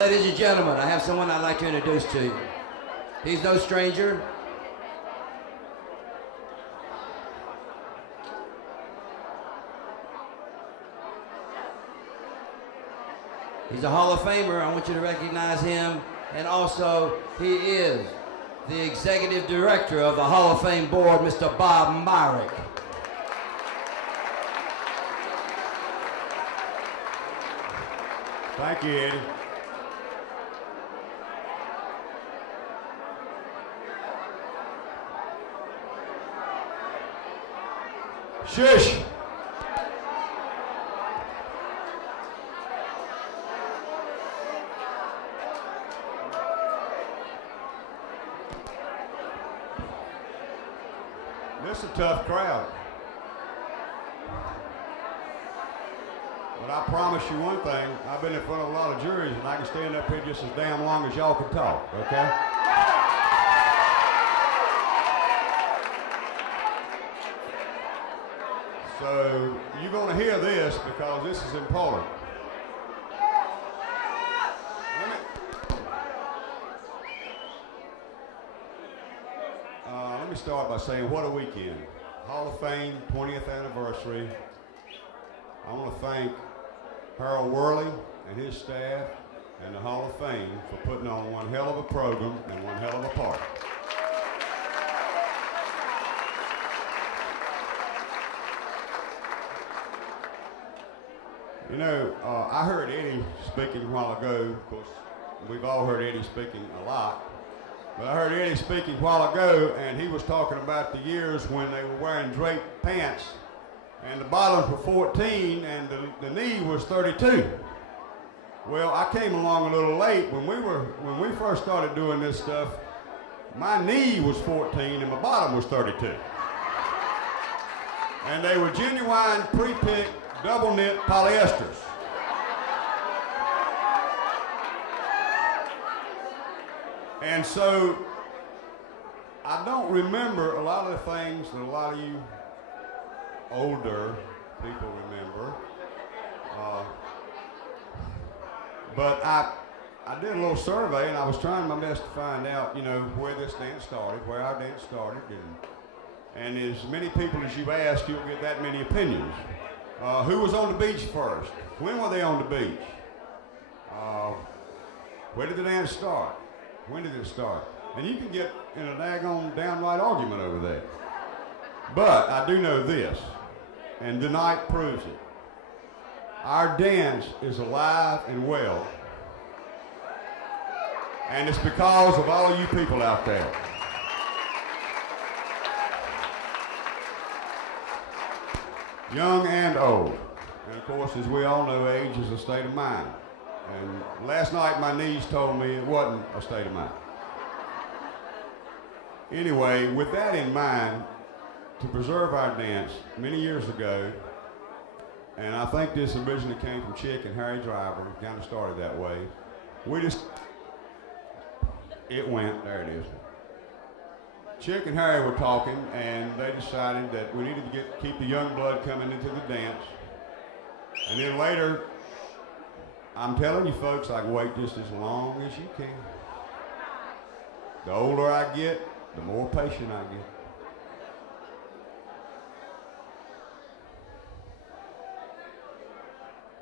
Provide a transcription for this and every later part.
Ladies and gentlemen, I have someone I'd like to introduce to you. He's no stranger. He's a Hall of Famer. I want you to recognize him. And also, he is the Executive Director of the Hall of Fame Board, Mr. Bob Myrick. Thank you, Eddie. Shush! This is a tough crowd. But I promise you one thing, I've been in front of a lot of juries and I can stand up here just as damn long as y'all can talk, okay? So you're going to hear this because this is important. Let me start by saying what a weekend. Hall of Fame 20th anniversary. I want to thank Harold Worley and his staff and the Hall of Fame for putting on one hell of a program and one hell of a party. You know, I heard Eddie speaking a while ago. Of course, we've all heard Eddie speaking a lot. But I heard Eddie speaking a while ago, and he was talking about the years when they were wearing draped pants, and the bottoms were 14, and the knee was 32. Well, I came along a little late. When we first started doing this stuff, my knee was 14 and my bottom was 32. And they were genuine pre-picked double knit polyesters. And so I don't remember a lot of the things that a lot of you older people remember. But I did a little survey and I was trying my best to find out, you know, where this dance started, where our dance started. And as many people as you've asked, you'll get that many opinions. Who was on the beach first? When were they on the beach? Where did the dance start? When did it start? And you can get in a daggone downright argument over that. But I do know this, and tonight proves it. Our dance is alive and well. And it's because of all of you people out there. Young and old. And of course, as we all know, age is a state of mind. And last night my knees told me it wasn't a state of mind. Anyway, with that in mind, to preserve our dance, many years ago, and I think this originally came from Chick and Harry Driver, kind of started that way. There it is. Chick and Harry were talking, and they decided that we needed to keep the young blood coming into the dance. And then later, I'm telling you folks, I can wait just as long as you can. The older I get, the more patient I get.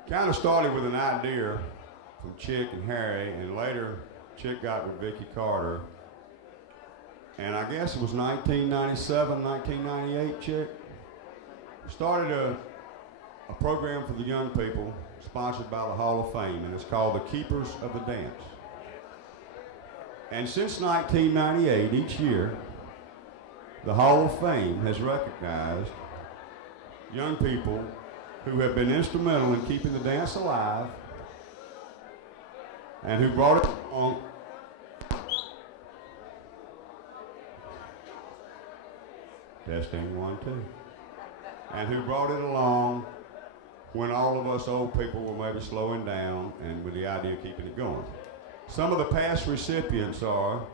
Kind of started with an idea from Chick and Harry, and later Chick got with Vicky Carter. And I guess it was 1997, 1998, Chick. Started a program for the young people sponsored by the Hall of Fame, and it's called the Keepers of the Dance. And since 1998, each year, the Hall of Fame has recognized young people who have been instrumental in keeping the dance alive and who brought it on. Testing 1, 2. And who brought it along when all of us old people were maybe slowing down and with the idea of keeping it going. Some of the past recipients are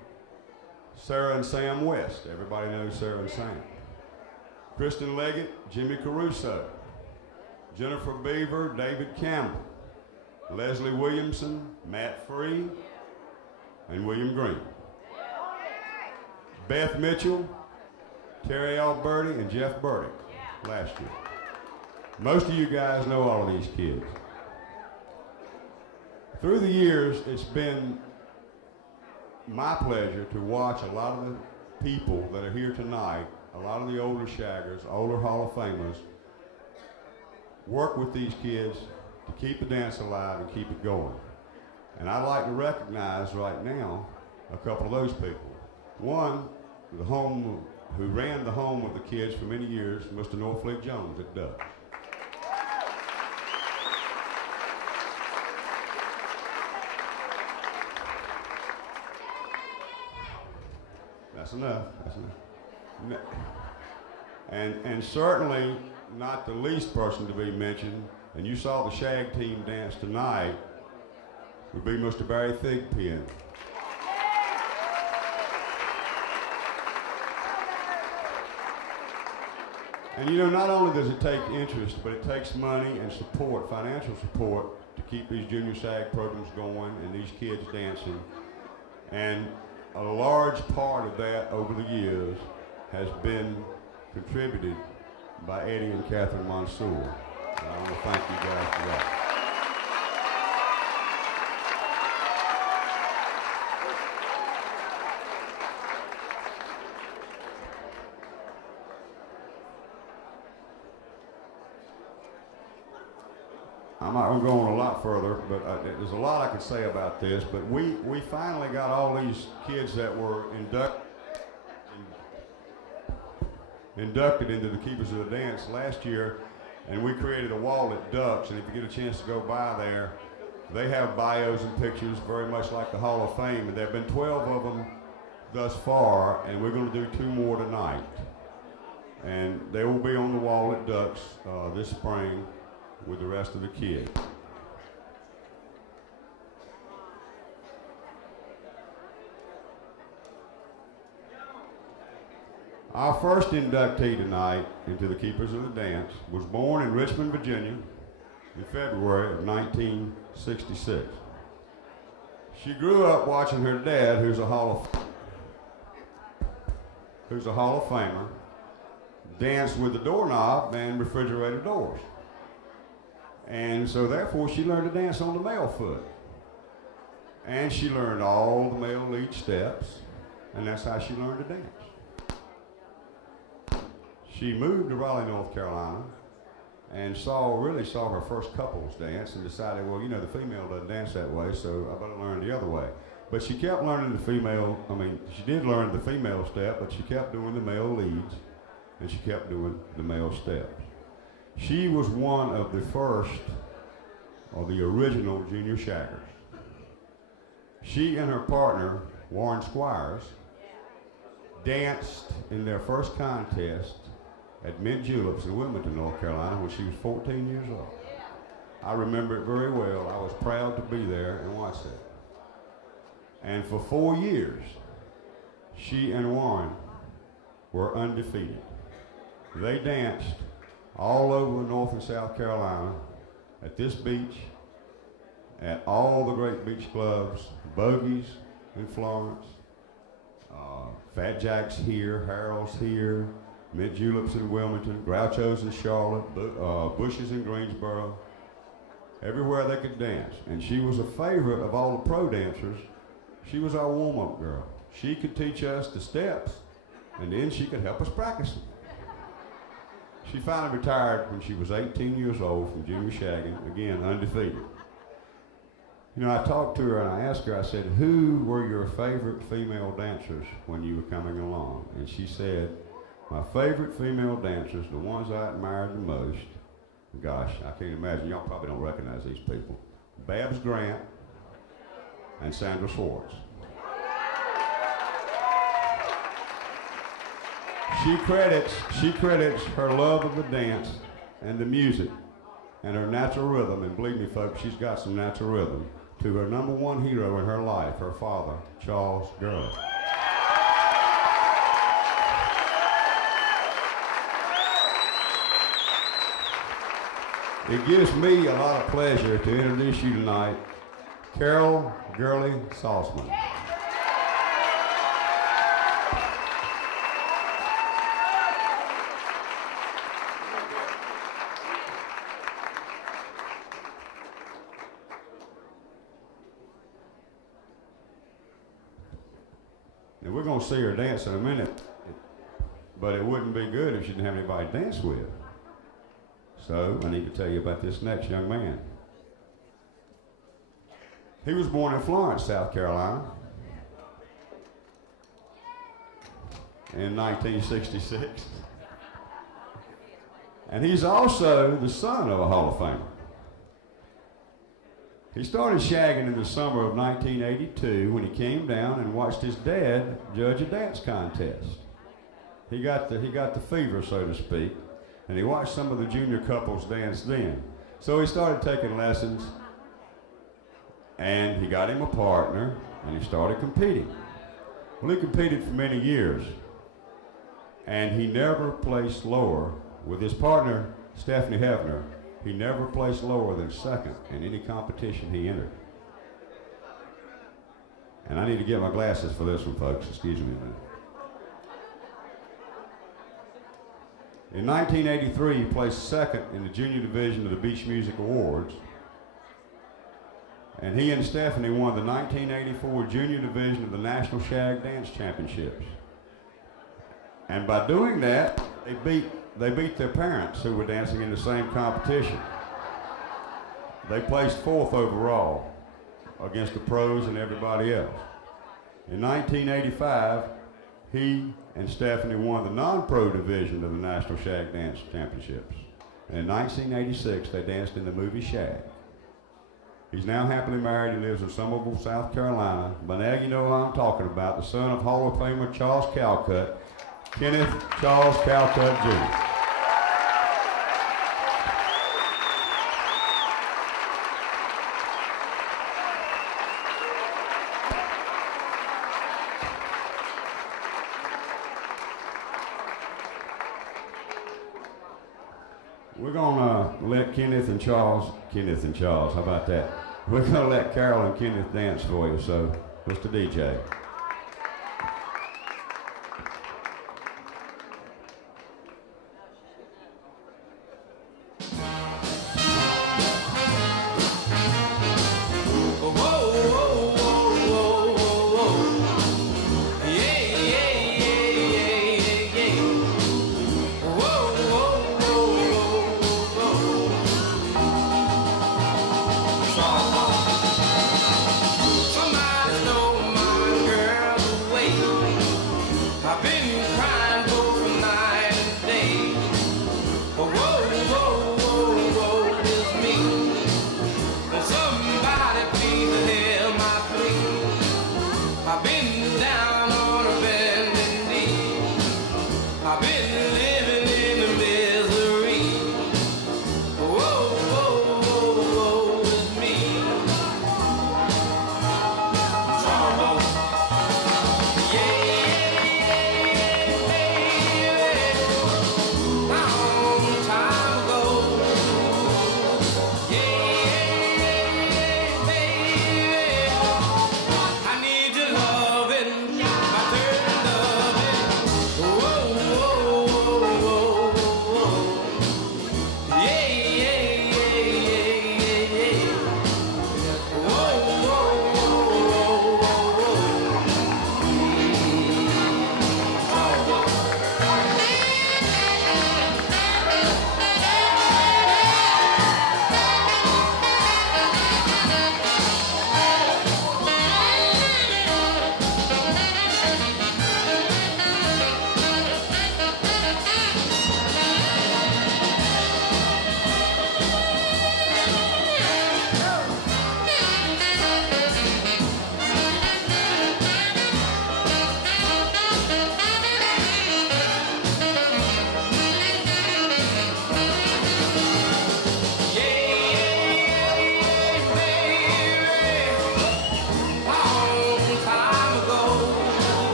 Sarah and Sam West. Everybody knows Sarah and Sam. Kristen Leggett, Jimmy Caruso, Jennifer Beaver, David Campbell, Leslie Williamson, Matt Free, and William Green. Beth Mitchell, Terry Alberti, and Jeff Burdick last year. Most of you guys know all of these kids. Through the years, it's been my pleasure to watch a lot of the people that are here tonight, a lot of the older Shaggers, older Hall of Famers, work with these kids to keep the dance alive and keep it going. And I'd like to recognize right now a couple of those people. One, the home who ran the home with the kids for many years, Mr. Northfleet Jones at Dutch. That's enough. That's enough. And certainly not the least person to be mentioned, and you saw the Shag team dance tonight, would be Mr. Barry Thigpen. And you know, not only does it take interest, but it takes money and support, financial support, to keep these junior Shag programs going and these kids dancing. And a large part of that over the years has been contributed by Eddie and Catherine Mansour. And I want to thank you guys for that. I'm not going to go on a lot further, but there's a lot I could say about this, but we finally got all these kids that were inducted into the Keepers of the Dance last year, and we created a wall at Ducks, and if you get a chance to go by there, they have bios and pictures very much like the Hall of Fame, and there have been 12 of them thus far, and we're going to do 2 more tonight. And they will be on the wall at Ducks this spring with the rest of the kids. Our first inductee tonight into the Keepers of the Dance was born in Richmond, Virginia in February of 1966. She grew up watching her dad, who's a Hall of Famer, dance with the doorknob and refrigerator doors. And so therefore she learned to dance on the male foot. And she learned all the male lead steps, and that's how she learned to dance. She moved to Raleigh, North Carolina, and really saw her first couples dance and decided, well, you know, the female doesn't dance that way, so I better learn the other way. But she kept learning she did learn the female step, but she kept doing the male leads, and she kept doing the male steps. She was one of the first, or the original, junior Shaggers. She and her partner, Warren Squires, danced in their first contest at Mint Juleps in Wilmington, North Carolina, when she was 14 years old. I remember it very well. I was proud to be there and watch that. And for 4 years, she and Warren were undefeated. They danced all over North and South Carolina, at this beach, at all the great beach clubs, Bogey's in Florence, Fat Jack's here, Harold's here, Mint Juleps in Wilmington, Groucho's in Charlotte, Bush's in Greensboro, everywhere they could dance. And she was a favorite of all the pro dancers. She was our warm-up girl. She could teach us the steps, and then she could help us practice them. She finally retired when she was 18 years old from junior shagging, again, undefeated. You know, I talked to her and I asked her, I said, who were your favorite female dancers when you were coming along? And she said, my favorite female dancers, the ones I admired the most, gosh, I can't imagine, y'all probably don't recognize these people, Babs Grant and Sandra Swartz. She credits her love of the dance and the music and her natural rhythm, and believe me folks, she's got some natural rhythm, to her number one hero in her life, her father, Charles Gurley. It gives me a lot of pleasure to introduce you tonight, Carol Gurley Salzman. Now we're going to see her dance in a minute, but it wouldn't be good if she didn't have anybody to dance with. So I need to tell you about this next young man. He was born in Florence, South Carolina in 1966. And he's also the son of a Hall of Famer. He started shagging in the summer of 1982 when he came down and watched his dad judge a dance contest. He got the fever, so to speak, and he watched some of the junior couples dance then. So he started taking lessons, and he got him a partner, and he started competing. Well, he competed for many years, and he never placed lower. With his partner, Stephanie Hefner, he never placed lower than second in any competition he entered. And I need to get my glasses for this one, folks. Excuse me a minute. In 1983, he placed second in the junior division of the Beach Music Awards. And he and Stephanie won the 1984 junior division of the National Shag Dance Championships. And by doing that, they beat their parents who were dancing in the same competition. They placed fourth overall against the pros and everybody else. In 1985, he and Stephanie won the non-pro division of the National Shag Dance Championships. And in 1986, they danced in the movie Shag. He's now happily married and lives in Somerville, South Carolina. By now you know who I'm talking about, the son of Hall of Famer Charles Calcut, Kenneth Charles Calcutt Jr. We're gonna let Kenneth and Charles, how about that? We're gonna let Carol and Kenneth dance for you, so Mr. DJ. Somebody stole my girl.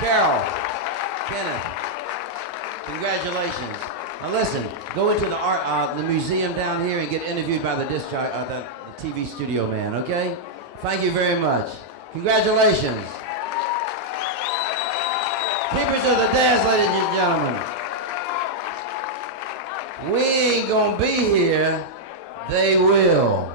Carol, Kenneth, congratulations. Now listen, go into the museum down here and get interviewed by the the TV studio man, okay? Thank you very much. Congratulations. Keepers of the dance, ladies and gentlemen. We ain't gonna be here, they will.